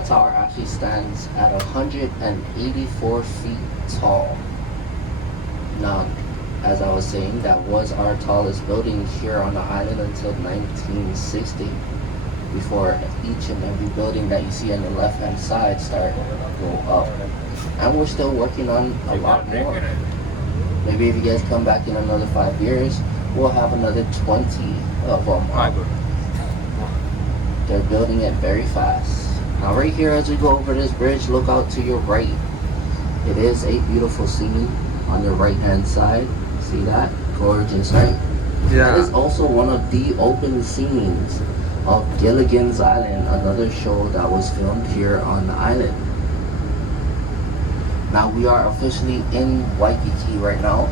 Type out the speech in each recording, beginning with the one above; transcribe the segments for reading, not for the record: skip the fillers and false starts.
tower actually stands at 184 feet tall. Now, as I was saying, that was our tallest building here on the island until 1960, before each and every building that you see on the left hand side start to go up. And we're still working on a lot more. Maybe if you guys come back in another 5 years, we'll have another 20 of them up. They're building it very fast. Now right here, as we go over this bridge, look out to your right. It is a beautiful scene on your right hand side. See that? Gorgeous, right? Yeah. That is also one of the open scenes of Gilligan's Island, another show that was filmed here on the island. Now we are officially in Waikiki right now.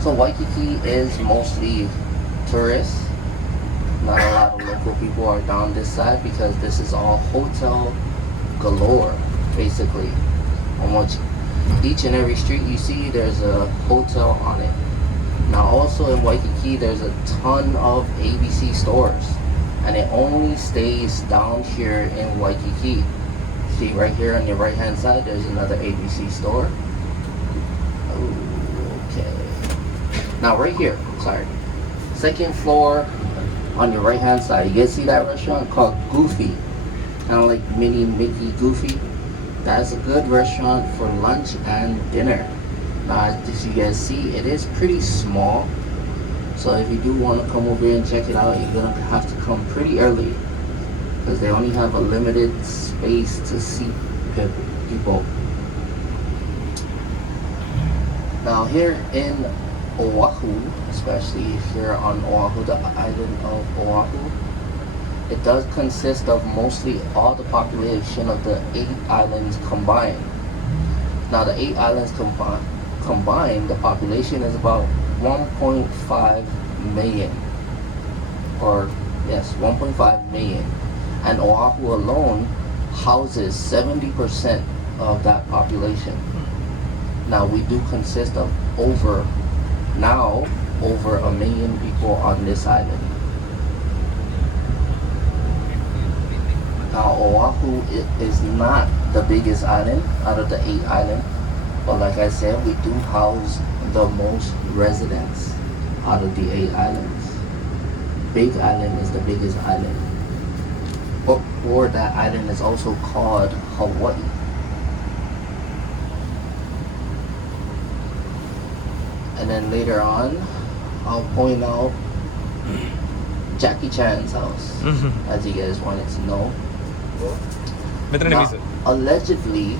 So Waikiki is mostly tourists. Not a lot of local people are down this side because this is all hotel galore, basically. On which each and every street you see, there's a hotel on it. Now also in Waikiki, there's a ton of ABC stores. And it only stays down here in Waikiki. See right here on your right hand side, there's another ABC store. Okay. Now right here, sorry. Second floor on your right hand side, you guys see that restaurant called Goofy? Kind of like mini Mickey Goofy. That's a good restaurant for lunch and dinner. Now as you guys see, it is pretty small. So if you do want to come over here and check it out, you're gonna have to come pretty early because they only have a limited space to seat people. Now here in Oahu, especially here on Oahu, the island of Oahu, it does consist of mostly all the population of the 8 islands combined. Now the 8 islands combined, the population is about 1.5 million. Or yes, 1.5 million. And Oahu alone houses 70% of that population. Now we do consist of over a million people on this island. Now Oahu is not the biggest island out of the 8 islands, but like I said, we do house the most residents out of the 8 islands. Big Island is the biggest island. Or that island is also called Hawaii. And then later on, I'll point out Jackie Chan's house, as you guys wanted to know. Now, allegedly,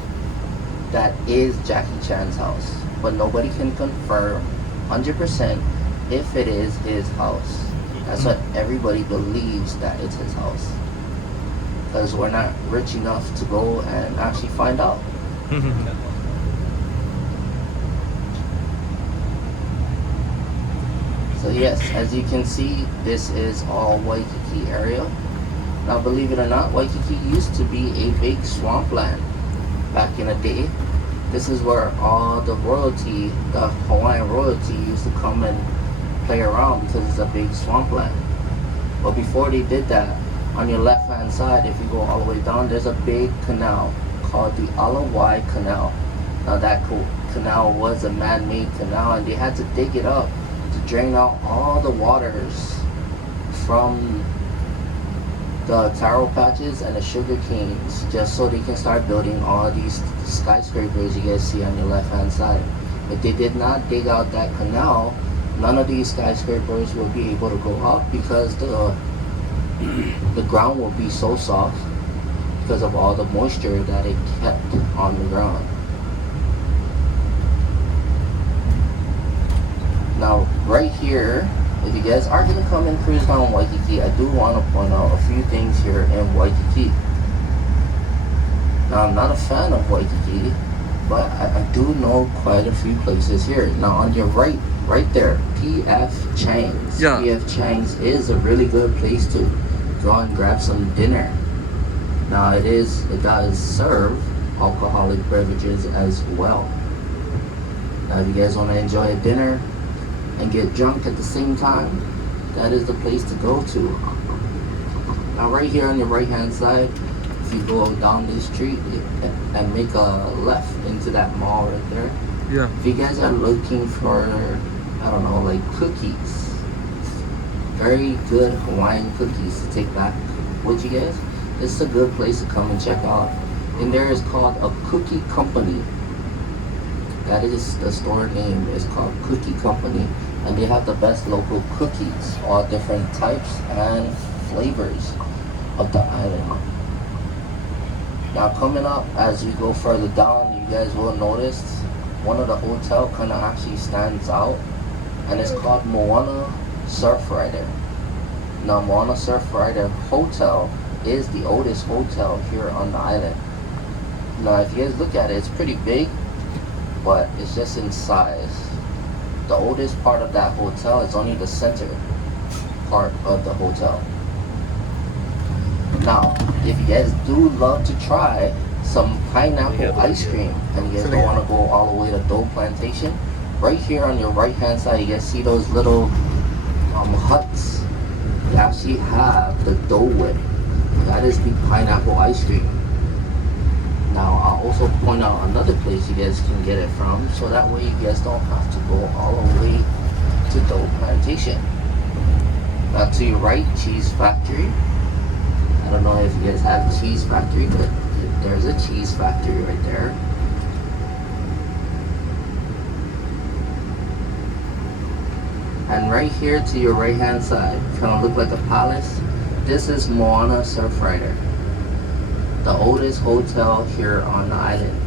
that is Jackie Chan's house, but nobody can confirm 100% if it is his house. That's what everybody believes, that it's his house, because we're not rich enough to go and actually find out. So yes, as you can see, this is all Waikiki area. Now believe it or not, Waikiki used to be a big swampland back in the day. This is where all the royalty, the Hawaiian royalty, used to come and play around because it's a big swampland. But before they did that, on your left hand side, if you go all the way down, there's a big canal called the Alawai Canal. Now that canal was a man-made canal, and they had to dig it up to drain out all the waters from the taro patches and the sugar canes, just so they can start building all these skyscrapers you guys see on your left hand side. If they did not dig out that canal, none of these skyscrapers will be able to go up because the ground will be so soft because of all the moisture that it kept on the ground. Now right here, if you guys are going to come and cruise down Waikiki, I do want to point out a few things here in Waikiki. Now I'm not a fan of Waikiki, but I do know quite a few places here. Now on your right there, P.F. Chang's. Yeah. P.F. Chang's is a really good place to go and grab some dinner. Now it does serve alcoholic beverages as well. Now if you guys want to enjoy a dinner and get drunk at the same time, that is the place to go to. Now right here on your right hand side, if you go down this street and make a left into that mall right there. Yeah. If you guys are looking for, I don't know, like cookies, very good Hawaiian cookies to take back with you guys, this is a good place to come and check out. And there is called a cookie company. That is the store name. It's called Cookie Company, and they have the best local cookies, all different types and flavors of the island. Now coming up as we go further down, you guys will notice one of the hotel kind of actually stands out, and it's called Moana Surf Rider. Now Moana Surf Rider Hotel is the oldest hotel here on the island. Now if you guys look at it, it's pretty big, but it's just in size. The oldest part of that hotel is only the center part of the hotel. Now, if you guys do love to try some pineapple ice cream and you guys don't want to go all the way to Doe Plantation, right here on your right hand side, you guys see those little huts. They actually have the Doe Whip. That is the pineapple ice cream. Now, I'll also point out another place you guys can get it from, so that way you guys don't have to go all the way to Doe Plantation. Now, to your right, Cheese Factory. I don't know if you guys have Cheese Factory, but there's a Cheese Factory right there. And right here to your right hand side, kind of look like a palace. This is Moana Surf Rider, the oldest hotel here on the island.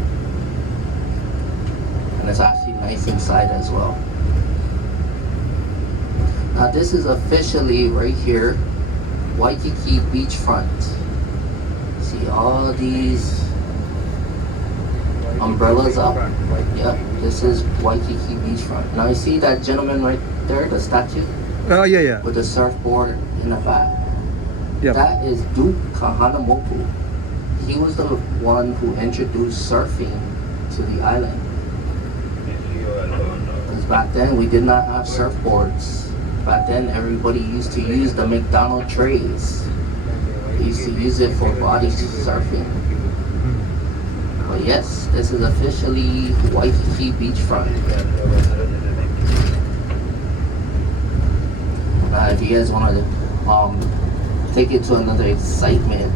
And it's actually nice inside as well. Now this is officially right here, Waikiki beachfront. See all these umbrellas up? Yep, this is Waikiki beachfront. Now you see that gentleman right there, the statue? Oh, yeah. With the surfboard in the back. Yep. That is Duke Kahanamoku. He was the one who introduced surfing to the island. Because back then we did not have surfboards. Back then everybody used to use the McDonald trays. They used to use it for body surfing. But yes, this is officially Waikiki beachfront. If you guys want to take it to another excitement,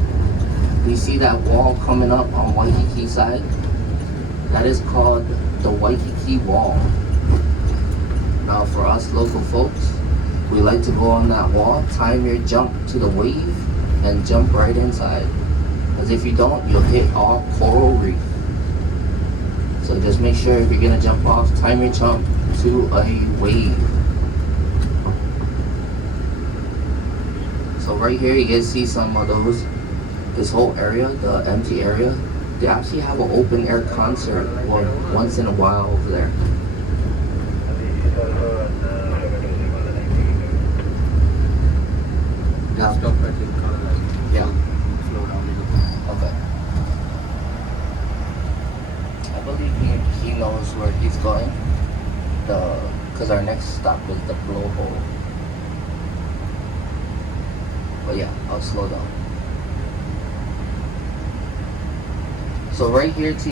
we see that wall coming up on Waikiki side. That is called the Waikiki Wall. Now for us local folks, we like to go on that wall, time your jump to the wave, and jump right inside. Because if you don't, you'll hit all coral reef. So just make sure if you're gonna jump off, time your jump to a wave. So right here you guys see some of those, this whole area, the empty area, they actually have an open air concert once in a while over there. Yeah. Yeah. Okay. I believe he knows where he's going. Because our next stop is the blowhole. But yeah, I'll slow down. So right here to